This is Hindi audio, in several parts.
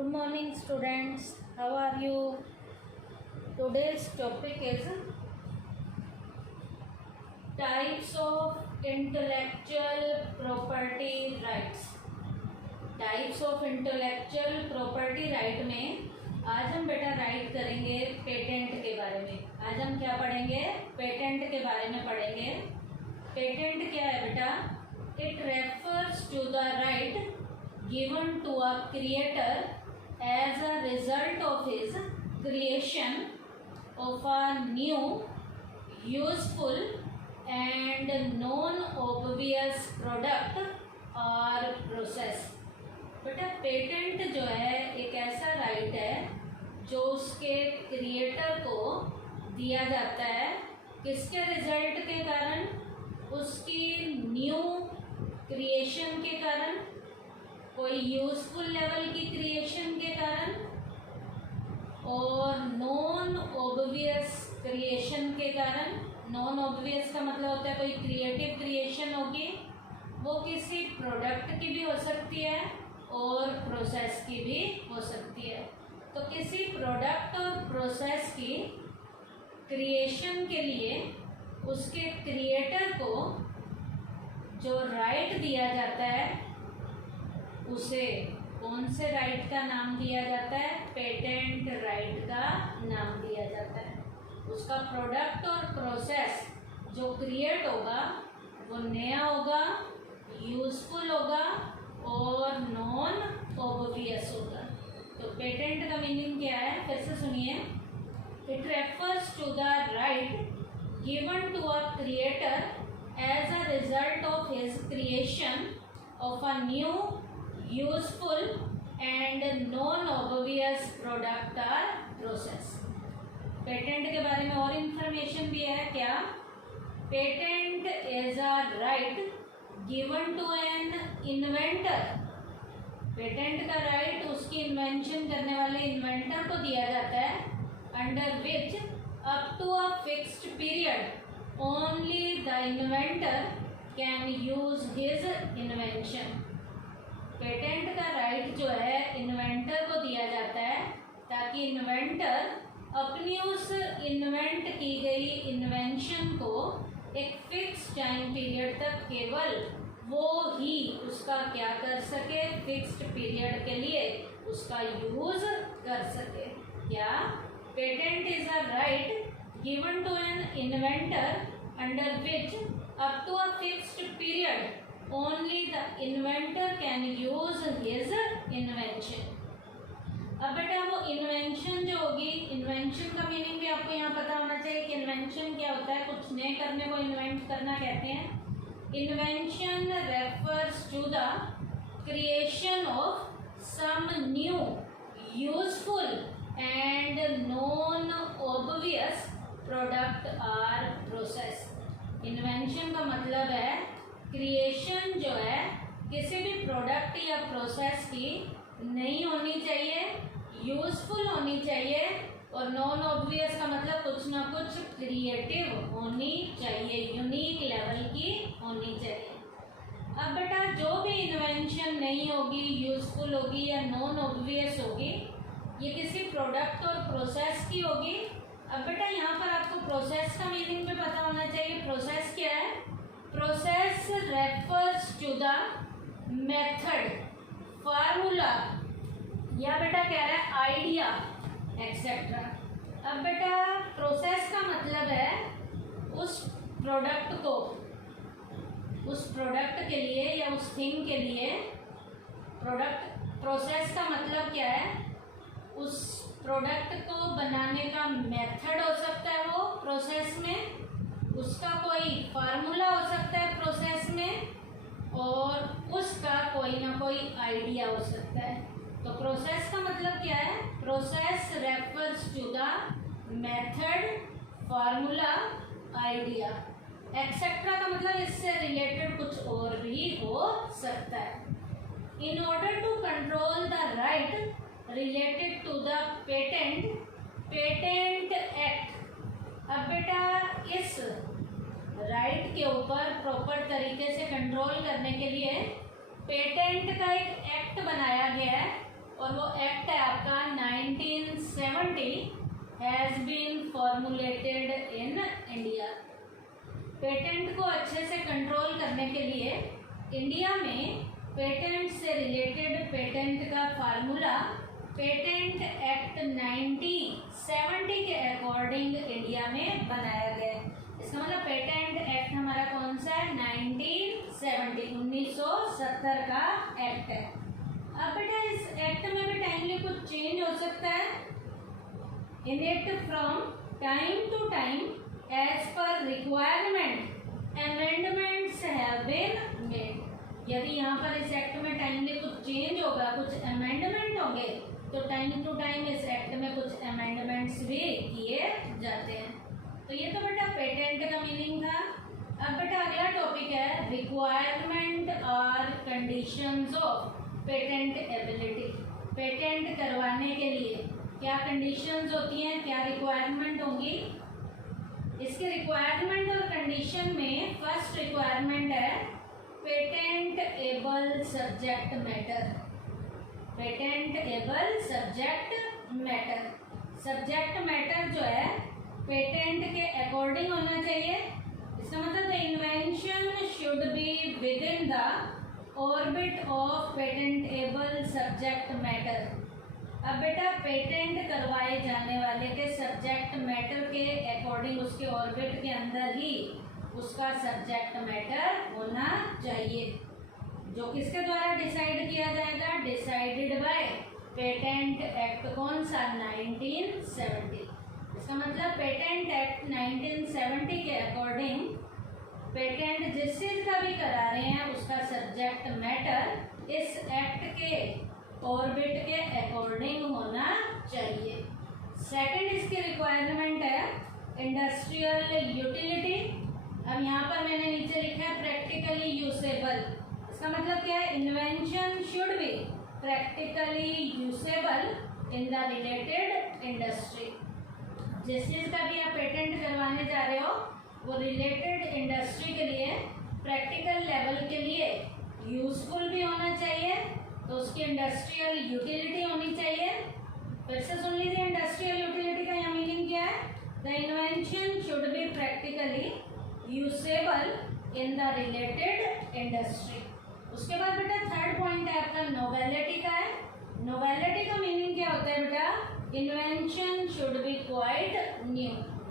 Good morning, students. How are you? Today's topic is types of intellectual property rights. Types of intellectual property right में आज हम बेटा राइट करेंगे पेटेंट के बारे में। आज हम क्या पढ़ेंगे? पेटेंट के बारे में पढ़ेंगे। पेटेंट क्या है बेटा? It refers to the right given to a creator as a result of his creation of a new, useful and non-obvious product or process। बेटा पेटेंट जो है एक ऐसा राइट है जो उसके क्रिएटर को दिया जाता है। किसके रिजल्ट के कारण? उसकी न्यू क्रिएशन के कारण, कोई यूजफुल लेवल की क्रिएशन के कारण और नॉन ऑब्वियस क्रिएशन के कारण। नॉन ऑब्वियस का मतलब होता है कोई क्रिएटिव क्रिएशन होगी, वो किसी प्रोडक्ट की भी हो सकती है और प्रोसेस की भी हो सकती है। तो किसी प्रोडक्ट और प्रोसेस की क्रिएशन के लिए उसके क्रिएटर को जो राइट दिया जाता है उसे कौन से राइट का नाम दिया जाता है? पेटेंट राइट का नाम दिया जाता है। उसका प्रोडक्ट और प्रोसेस जो क्रिएट होगा वो नया होगा, यूजफुल होगा और नॉन ऑब्वियस होगा। तो पेटेंट का मीनिंग क्या है? फिर से सुनिए। It refers to the right given to a creator as a result of his creation of a new, useful and non obvious product और प्रोसेस। पेटेंट के बारे में और इंफॉर्मेशन भी है क्या? Patent is a right given to an inventor. Patent का राइट उसकी इन्वेंशन करने वाले इन्वेंटर को दिया जाता है, under which up to a fixed period only the inventor can use his invention. Patent का राइट जो है इन्वेंटर को दिया जाता है ताकि इन्वेंटर अपनी उस इन्वेंट की गई इन्वेंशन को एक फिक्स टाइम पीरियड तक केवल वो ही उसका क्या कर सके? फिक्स्ड पीरियड के लिए उसका यूज कर सके। क्या? Patent is a right given to an inventor under which up to a fixed period only the inventor can use his invention. अब बेटा वो इन्वेंशन जो होगी, इन्वेंशन का मीनिंग भी आपको यहाँ पता होना चाहिए कि इन्वेंशन क्या होता है। कुछ नए करने को इन्वेंट करना कहते हैं। Invention refers to the creation of some new, useful and non obvious product और प्रोसेस। इन्वेंशन का मतलब है क्रिएशन जो है किसी भी प्रोडक्ट या प्रोसेस की नई होनी चाहिए, यूजफुल होनी चाहिए और नॉन ऑब्वियस का मतलब कुछ ना कुछ क्रिएटिव होनी चाहिए, यूनिक लेवल की होनी चाहिए। अब बेटा जो भी इन्वेंशन नहीं होगी, यूजफुल होगी या नॉन ऑब्वियस होगी, ये किसी प्रोडक्ट और प्रोसेस की होगी। अब बेटा यहाँ पर आपको प्रोसेस का मीनिंग भी पता होना चाहिए। प्रोसेस क्या है? Process refers to the method, formula या बेटा कह रहा है आइडिया एक्सेट्रा। अब बेटा प्रोसेस का मतलब है उस प्रोडक्ट को, उस प्रोडक्ट के लिए या उस थिंग के लिए प्रोडक्ट। प्रोसेस का मतलब क्या है? उस प्रोडक्ट को बनाने का मेथड हो सकता है वो प्रोसेस में, उसका कोई फार्मूला हो सकता है प्रोसेस में और उसका कोई ना कोई आइडिया हो सकता है। तो प्रोसेस का मतलब क्या है? Process refers to the method, formula, idea etcetera का मतलब इससे रिलेटेड कुछ और भी हो सकता है। In order to control the right related to the patent, patent act. अब बेटा इस राइट के ऊपर प्रॉपर तरीके से कंट्रोल करने के लिए पेटेंट का एक एक्ट बनाया गया है और वो एक्ट है आपका 1970 has been formulated in India. Patent को अच्छे से कंट्रोल करने के लिए इंडिया में पेटेंट से रिलेटेड पेटेंट का फार्मूला पेटेंट एक्ट 1970 के अकॉर्डिंग इंडिया में बनाया गया है। इसका मतलब पेटेंट एक्ट हमारा कौन सा है? 1970 का एक्ट है। अब बेटा इस एक्ट में भी टाइमली कुछ चेंज हो सकता है। In it from time to time as per requirement amendments have been made. यदि यहाँ पर इस एक्ट में टाइमली कुछ चेंज होगा, कुछ अमेंडमेंट होंगे, तो टाइम टू टाइम इस एक्ट में कुछ अमेंडमेंट्स भी किए जाते हैं। तो ये तो बेटा पेटेंट का मीनिंग था। अब बेटा अगला टॉपिक है रिक्वायरमेंट और conditions of patent ability. Patent करवाने के लिए क्या कंडीशंस होती हैं, क्या रिक्वायरमेंट होंगी? इसके रिक्वायरमेंट और कंडीशन में फर्स्ट रिक्वायरमेंट है patent able subject matter. Patent able subject matter, subject matter जो है पेटेंट के अकॉर्डिंग होना चाहिए। इसका मतलब the invention should be with in the orbit of patentable subject matter. अब बेटा पेटेंट करवाए जाने वाले के सब्जेक्ट मैटर के अकॉर्डिंग उसके ऑर्बिट के अंदर ही उसका सब्जेक्ट मैटर होना चाहिए, जो किसके द्वारा डिसाइड किया जाएगा? डिसाइडेड बाय पेटेंट एक्ट कौन सा? 1970। इसका मतलब पेटेंट एक्ट 1970 के अकॉर्डिंग पेटेंट जिस चीज का भी करा रहे हैं उसका सब्जेक्ट मैटर इस एक्ट के ऑर्बिट के अकॉर्डिंग होना चाहिए। सेकंड इसकी रिक्वायरमेंट है इंडस्ट्रियल यूटिलिटी। अब यहाँ पर मैंने नीचे लिखा है प्रैक्टिकली यूसेबल। इसका मतलब क्या है? Invention should be practically usable in the related industry. जिस चीज का भी आप पेटेंट करवाने जा रहे हो वो रिलेटेड इंडस्ट्री के लिए प्रैक्टिकल लेवल के लिए यूजफुल भी होना चाहिए, तो उसकी इंडस्ट्रियल यूटिलिटी होनी चाहिए। फिर से सुन लीजिए इंडस्ट्रियल यूटिलिटी का यहाँ मीनिंग क्या है? The invention should be practically usable in the related industry. उसके बाद बेटा थर्ड पॉइंट है आपका नोवेलिटी का है। नोवेलिटी का मीनिंग क्या होता है बेटा? Invention should be quite new.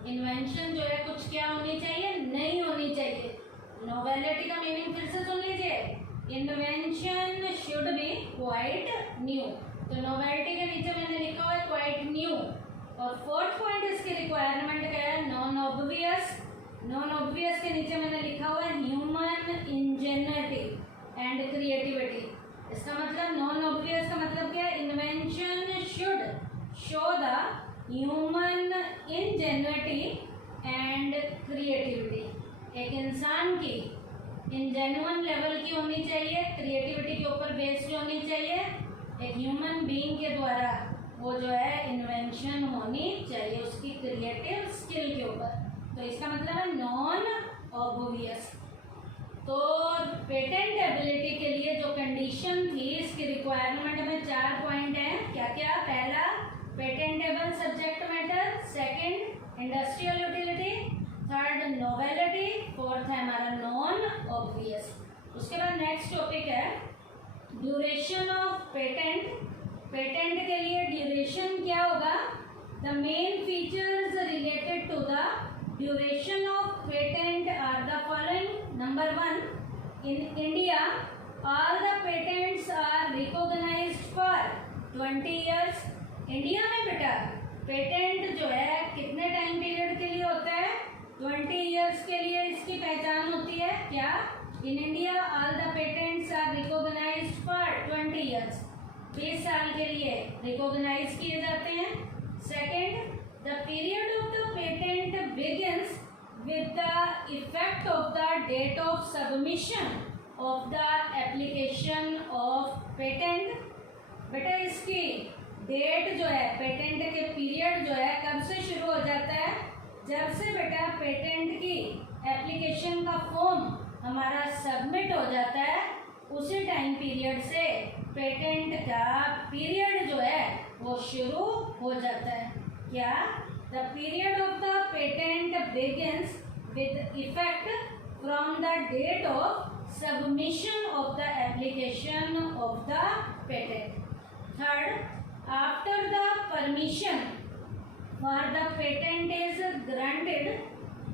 Invention जो है कुछ क्या होनी चाहिए? नई होनी चाहिए। नोवेलिटी का मीनिंग फिर से सुन लीजिए, invention should be quite new. तो नोवेलिटी के नीचे मैंने लिखा हुआ है क्वाइट न्यू। और फोर्थ पॉइंट इसकी रिक्वायरमेंट क्या है? Non obvious. नॉन ऑब्वियस के नीचे मैंने लिखा हुआ है ह्यूमन इंजेन्युइटी एंड क्रिएटिविटी। इसका मतलब नॉन ऑब्वियस का मतलब क्या है? Invention should show the human ingenuity and creativity. एक इंसान की इंजेन्युइन लेवल की होनी चाहिए, क्रिएटिविटी के ऊपर बेस्ड होनी चाहिए। एक ह्यूमन बीइंग के द्वारा वो जो है इन्वेंशन होनी चाहिए उसकी क्रिएटिव स्किल के ऊपर। तो इसका मतलब है नॉन ऑब्वियस। तो पेटेंट एबिलिटी के लिए जो कंडीशन थी इसकी रिक्वायरमेंट में 4 पॉइंट हैं। क्या क्या? पहला patentable subject matter, second industrial utility, third novelty, fourth है हमारा नॉन ऑब्वियस। उसके बाद नेक्स्ट टॉपिक है ड्यूरेशन ऑफ पेटेंट। पेटेंट के लिए ड्यूरेशन क्या होगा? The main features related to the duration of patent are the following. Number 1, in India all the patents are recognised for 20 years. India में बेटा पेटेंट जो है कितने टाइम पीरियड के लिए होता है? 20 ईयर्स के लिए इसकी पहचान होती है। क्या? In India all the patents are recognised for 20 years. 20 साल के लिए रिकॉग्नाइज किए जाते हैं। Second, the period of the patent begins with the effect of the date of submission of the application of patent. बेटा इसकी डेट जो है पेटेंट के पीरियड जो है कब से शुरू हो जाता है? जब से बेटा पेटेंट की एप्लीकेशन का फॉर्म हमारा सबमिट हो जाता है उसी टाइम पीरियड से पेटेंट का पीरियड जो है वो शुरू हो जाता है। क्या? The period of the patent begins with effect from the date of submission of the application of the patent. Third, after the permission for the patent is granted,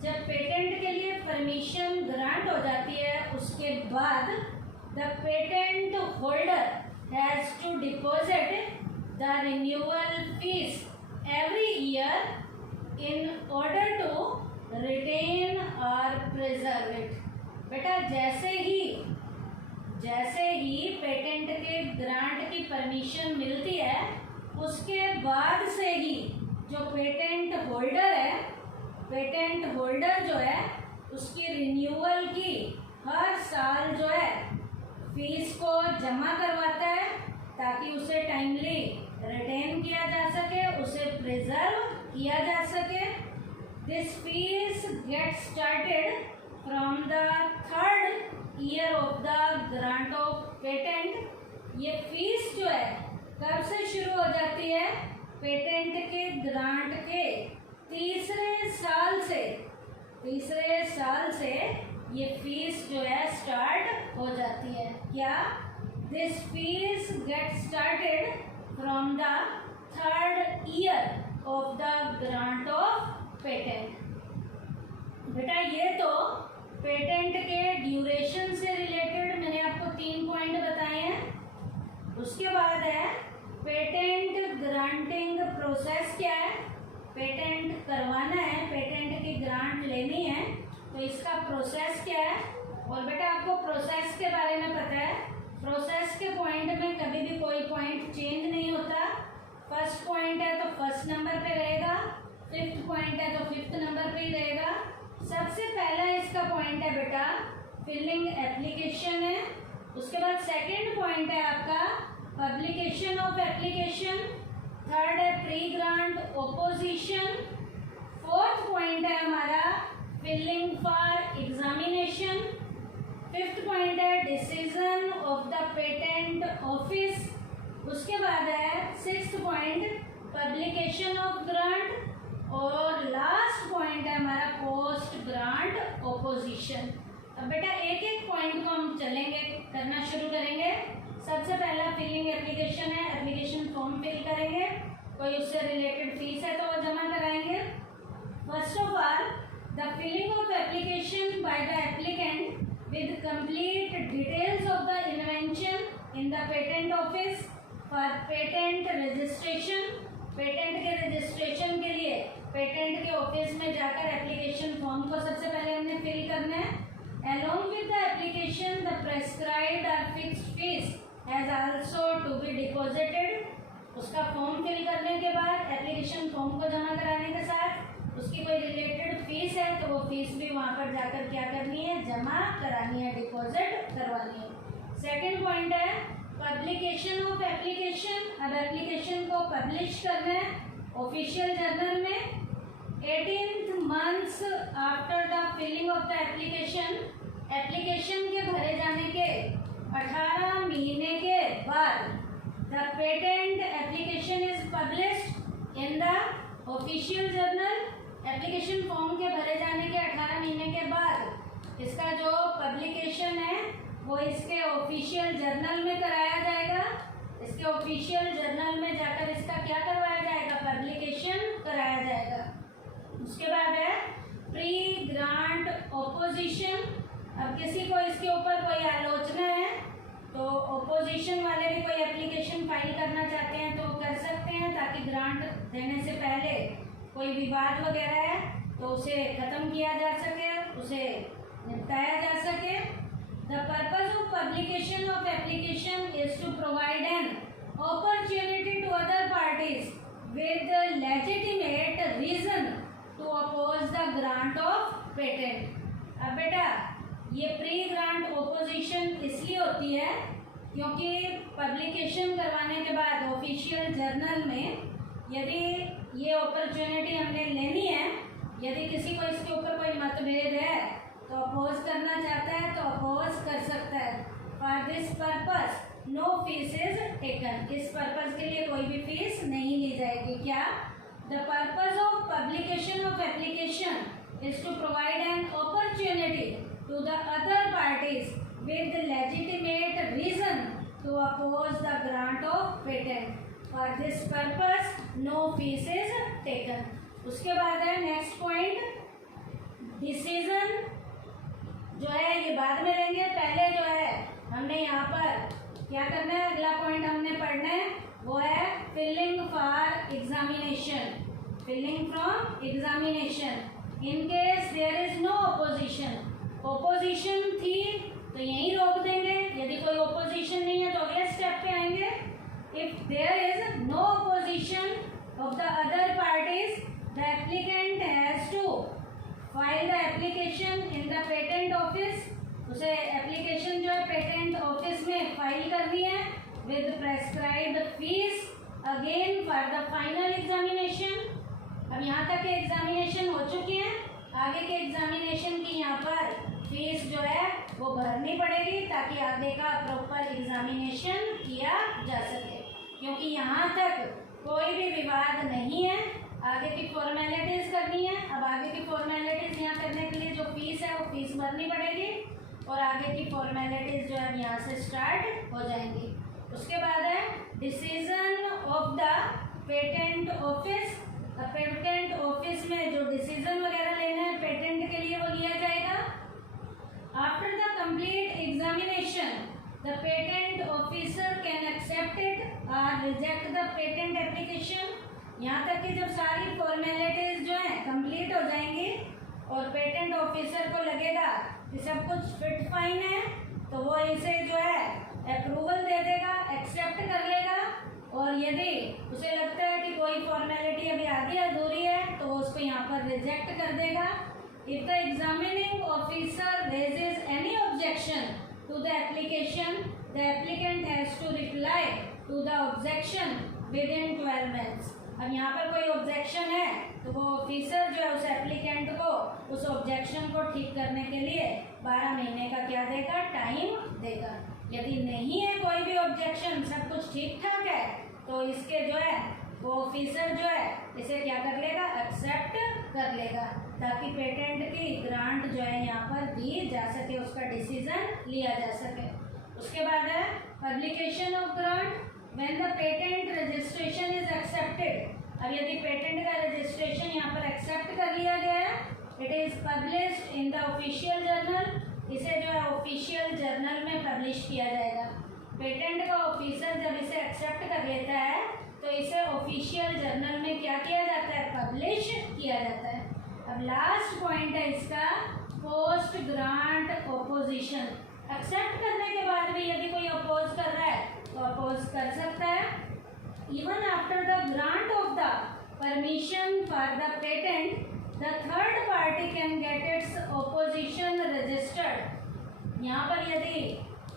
जब पेटेंट के लिए परमिशन ग्रांट हो जाती है उसके बाद the patent holder has to deposit the renewal fees every year in order to retain और प्रिजर्व इट। बेटा जैसे ही पेटेंट के ग्रांट की परमिशन मिलती है उसके बाद से ही जो पेटेंट होल्डर जो है उसकी रिन्यूअल की हर साल जो है फीस को जमा करवाता है ताकि उसे टाइमली रिटेन किया जा सके, उसे प्रिजर्व किया जा सके। This fees get started from the third year of the grant of patent. ये फीस जो है कब से शुरू हो जाती है? पेटेंट के ग्रांट के तीसरे साल से ये फीस जो है स्टार्ट हो जाती है। क्या? This fees get started from the third year of the grant of patent. बेटा ये तो पेटेंट के ड्यूरेशन से रिलेटेड मैंने आपको 3 पॉइंट बताए हैं। उसके बाद है पेटेंट ग्रांटिंग प्रोसेस। क्या है? पेटेंट करवाना है, पेटेंट की ग्रांट लेनी है तो इसका प्रोसेस क्या है? और बेटा आपको प्रोसेस के बारे में पता है, प्रोसेस के पॉइंट में कभी भी कोई पॉइंट चेंज नहीं होता। फर्स्ट पॉइंट है तो फर्स्ट नंबर पे रहेगा, फिफ्थ पॉइंट है तो फिफ्थ नंबर पे ही रहेगा। सबसे पहला इसका पॉइंट है बेटा फिलिंग एप्लीकेशन है। उसके बाद सेकंड पॉइंट है आपका पब्लिकेशन ऑफ एप्लीकेशन। थर्ड है pre grant opposition. Fourth point है हमारा filing for examination. Fifth point है decision of the patent office. उसके बाद है sixth point publication of grant और लास्ट पॉइंट है हमारा पोस्ट ग्रांट ओपोजिशन। अब बेटा एक एक पॉइंट को हम चलेंगे, करना शुरू करेंगे। सबसे पहला फिलिंग एप्लीकेशन है, एप्लीकेशन फॉर्म फिल करेंगे, कोई उससे रिलेटेड फीस है तो वो जमा कराएंगे। First of all the filling of application by the applicant with complete details of the invention in the patent office for patent registration। Patent के रजिस्ट्रेशन के लिए पेटेंट के ऑफिस में जाकर एप्लीकेशन फॉर्म को सबसे पहले हमने फिल करना है। Along with the application, the prescribed or fixed fees has also to be deposited। उसका फॉर्म फिल करने के बाद एप्लीकेशन फॉर्म को जमा कराने के साथ उसकी कोई रिलेटेड फीस है तो वो फीस भी वहाँ पर जाकर क्या करनी है? जमा करानी है, डिपॉजिट करवानी है। सेकंड पॉइंट है पब्लिकेशन ऑफ एप्लीकेशन। अब एप्लीकेशन को पब्लिश करना है ऑफिशियल जर्नल में 18 months after the filling of the application. Application के भरे जाने के 18 महीने के बाद the patent application is published in the official journal. Application form के भरे जाने के 18 महीने के बाद इसका जो पब्लिकेशन है वो इसके ऑफिशियल जर्नल में कराया जाएगा। इसके ऑफिशियल जर्नल में जाकर इसका क्या करवाया जाएगा? पब्लिकेशन कराया जाएगा। उसके बाद है प्री ग्रांट ओपोजिशन। अब किसी को इसके ऊपर कोई आलोचना है तो ओपोजिशन वाले भी कोई एप्लीकेशन फाइल करना चाहते हैं तो कर सकते हैं ताकि ग्रांट देने से पहले कोई विवाद वगैरह है तो उसे खत्म किया जा सके, उसे निपटाया जा सके। The purpose of publication of application is to provide an opportunity to other parties with legitimate reason to oppose the grant of patent. अब बेटा ये प्री ग्रांट ओपोजिशन इसलिए होती है क्योंकि पब्लिकेशन करवाने के बाद ऑफिशियल जर्नल में यदि ये अपॉर्चुनिटी हमने लेनी है, यदि किसी को इसके ऊपर कोई मतभेद है तो अपोज करना चाहता है तो अपोज कर सकता है। For this purpose no fee is taken. इस पर्पस के लिए कोई भी फीस नहीं ली जाएगी। क्या? The purpose of publication of application is to provide an opportunity to the other parties with legitimate reason to oppose the grant of patent. For this purpose no fee is taken. उसके बाद है नेक्स्ट पॉइंट, डिसीजन जो है ये बाद में लेंगे। पहले जो है हमने यहाँ पर क्या करना है, अगला पॉइंट हमने पढ़ना है वो है filling for examination. Filling from examination in case there is no opposition. Opposition थी तो यहीं रोक देंगे। यदि कोई ऑपोजिशन नहीं है तो अगले स्टेप पे आएंगे। If there is no opposition of the other parties the applicant has to file the application in the patent office. उसे एप्लीकेशन जो है पेटेंट ऑफिस में फाइल करनी है with prescribed fee again for the final examination. अब यहाँ तक के एग्जामिनेशन हो चुके हैं, आगे के एग्जामिनेशन की यहाँ पर फीस जो है वो भरनी पड़ेगी ताकि आगे का प्रॉपर एग्जामिनेशन किया जा सके। क्योंकि यहाँ तक कोई भी विवाद नहीं है, आगे की फॉर्मेलिटीज करनी है। अब आगे की फॉर्मेलिटीज यहाँ करने के लिए जो फीस है वो फीस भरनी पड़ेगी और आगे की फॉर्मेलिटीज जो है यहाँ से स्टार्ट हो जाएंगी। उसके बाद है decision of the patent office. Patent office में जो डिसीजन वगैरह लेना है पेटेंट के लिए वो लिया जाएगा। After the complete examination the patent officer can accept it और रिजेक्ट द पेटेंट एप्लीकेशन। यहाँ तक कि जब सारी फॉर्मेलिटीज जो है कंप्लीट हो जाएंगी और पेटेंट ऑफिसर को लगेगा कि सब कुछ फिट फाइन है तो वो इसे जो है अप्रूवल दे देगा, एक्सेप्ट कर लेगा। और यदि उसे लगता है कि कोई फॉर्मेलिटी अभी आगे अधूरी है तो वो उसको यहाँ पर रिजेक्ट कर देगा। If the examining officer raises any objection to the application the applicant has to reply to the objection within 12 months. अब यहाँ पर कोई ऑब्जेक्शन है तो वो ऑफिसर जो है उस एप्लीकेंट को उस ऑब्जेक्शन को ठीक करने के लिए 12 महीने का क्या देगा, टाइम देगा। यदि नहीं है कोई भी ऑब्जेक्शन, सब कुछ ठीक ठाक है, तो इसके जो है वो ऑफिसर जो है इसे क्या कर लेगा, एक्सेप्ट कर लेगा ताकि पेटेंट की ग्रांट जो है यहाँ पर दी जा सके, उसका डिसीजन लिया जा सके। उसके बाद है publication of grant when the patent registration is accepted. अब यदि पेटेंट का रजिस्ट्रेशन यहाँ पर एक्सेप्ट कर लिया गया है, it is published in the official journal. इसे जो है ऑफिशियल जर्नल में पब्लिश किया जाएगा। पेटेंट का ऑफिसर जब इसे एक्सेप्ट कर लेता है तो इसे ऑफिशियल जर्नल में क्या किया जाता है, पब्लिश किया जाता है। अब लास्ट पॉइंट है इसका पोस्ट ग्रांट ऑपोजिशन। एक्सेप्ट करने के बाद भी यदि कोई अपोज कर रहा है तो अपोज कर सकता है। Even after the grant of the permission for the patent the third party can get it's opposition registered. यहाँ पर यदि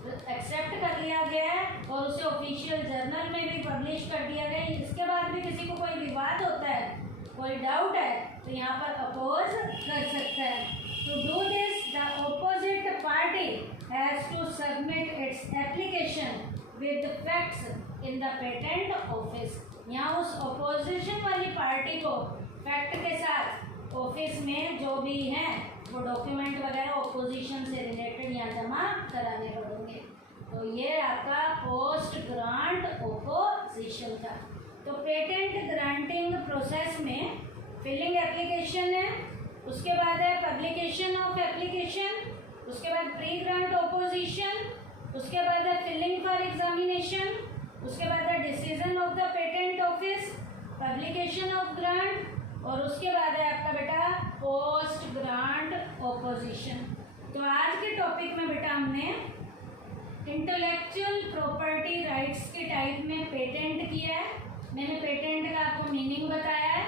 एक्सेप्ट कर लिया गया है और उसे ऑफिशियल जर्नल में भी पब्लिश कर दिया गया, इसके बाद भी किसी को कोई विवाद होता है, कोई डाउट है, तो यहाँ पर अपोज कर सकता है। To do this the opposite party has to submit its application with facts in the patent office. यहाँ उस ऑपोजिशन वाली पार्टी को फैक्ट के साथ ऑफिस में जो भी हैं वो डॉक्यूमेंट वगैरह ऑपोजिशन से रिलेटेड यहाँ जमा कराने पड़ेंगे। तो ये आपका पोस्ट ग्रांट ऑपोजिशन था। तो पेटेंट ग्रांटिंग प्रोसेस में फिलिंग एप्लीकेशन है, उसके बाद है पब्लिकेशन ऑफ एप्लीकेशन, उसके बाद प्री ग्रांट ऑपोजिशन, उसके बाद है फिलिंग फॉर एग्जामिनेशन, उसके बाद है decision of the patent office, publication of grant और उसके बाद है आपका बेटा पोस्ट ग्रांट ऑपोजिशन। तो आज के टॉपिक में बेटा हमने इंटेलेक्चुअल प्रॉपर्टी राइट्स के टाइप में पेटेंट किया है। मैंने पेटेंट का आपको मीनिंग बताया है।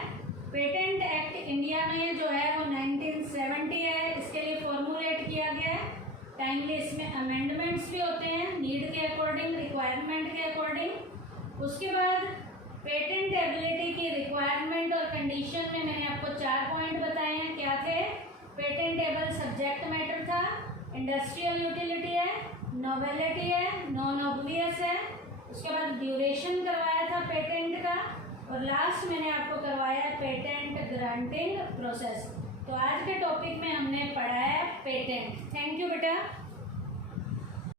पेटेंट एक्ट इंडिया में जो है वो 1970 है, इसके लिए फॉर्मुलेट किया गया है। टाइमली इसमें अमेंडमेंट्स भी होते हैं नीड के अकॉर्डिंग, रिक्वायरमेंट के अकॉर्डिंग। उसके बाद पेटेंट एबिलिटी की रिक्वायरमेंट और कंडीशन में मैंने आपको 4 पॉइंट बताए हैं। क्या थे? पेटेंटेबल सब्जेक्ट मैटर था, इंडस्ट्रियल यूटिलिटी है, नोवेलिटी है, नॉन ऑब्वियस है, उसके बाद ड्यूरेशन करवाया था पेटेंट का, और लास्ट मैंने आपको करवाया पेटेंट ग्रांटिंग प्रोसेस। तो आज के टॉपिक में हमने पढ़ा है पेटेंट। थैंक यू बेटा।